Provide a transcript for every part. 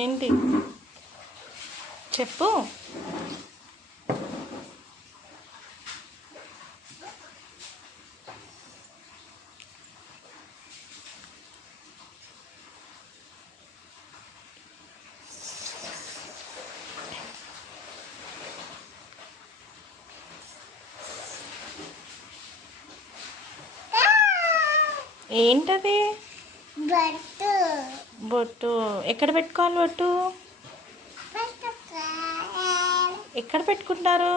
ఏంటి చెప్పు. ఏంటది? బొట్టు ఎక్కడ పెట్టుకోవాలి? బొట్టు ఎక్కడ పెట్టుకుంటారు?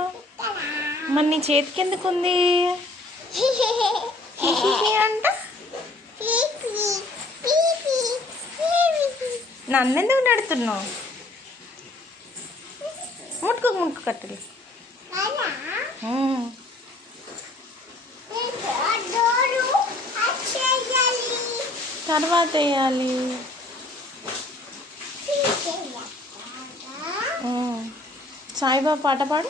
మరి నీ చేతికి ఎందుకు ఉంది అంట? నన్నెందుకు నడుతున్నావు? ముట్టుకు కట్టలు తర్వాత వేయాలి. సాయిబాబా పాట పాడు.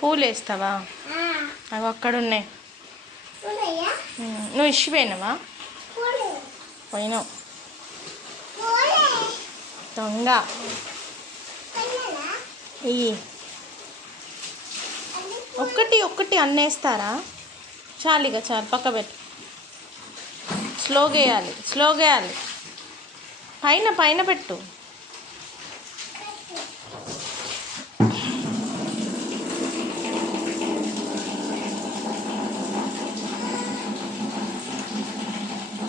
పూలు వేస్తావా? అవి అక్కడున్నాయి. నువ్వు ఇచ్చిపోయినావా? పోయినావు దొంగ. ఇయ్యి ఒక్కటి అన్నేస్తారా? చాలిగా చాలు, పక్క పెట్టు. స్లోగా వేయాలి. పైన పెట్టు.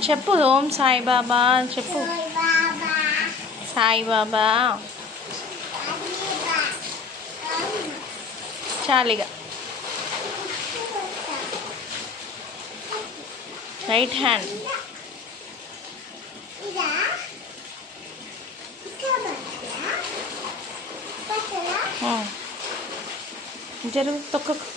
చెప్పు. ఓం సాయిబాబా చెప్పు. సాయిబాబా చాలిగా. Right hand. జరుగు, తొక్కకు.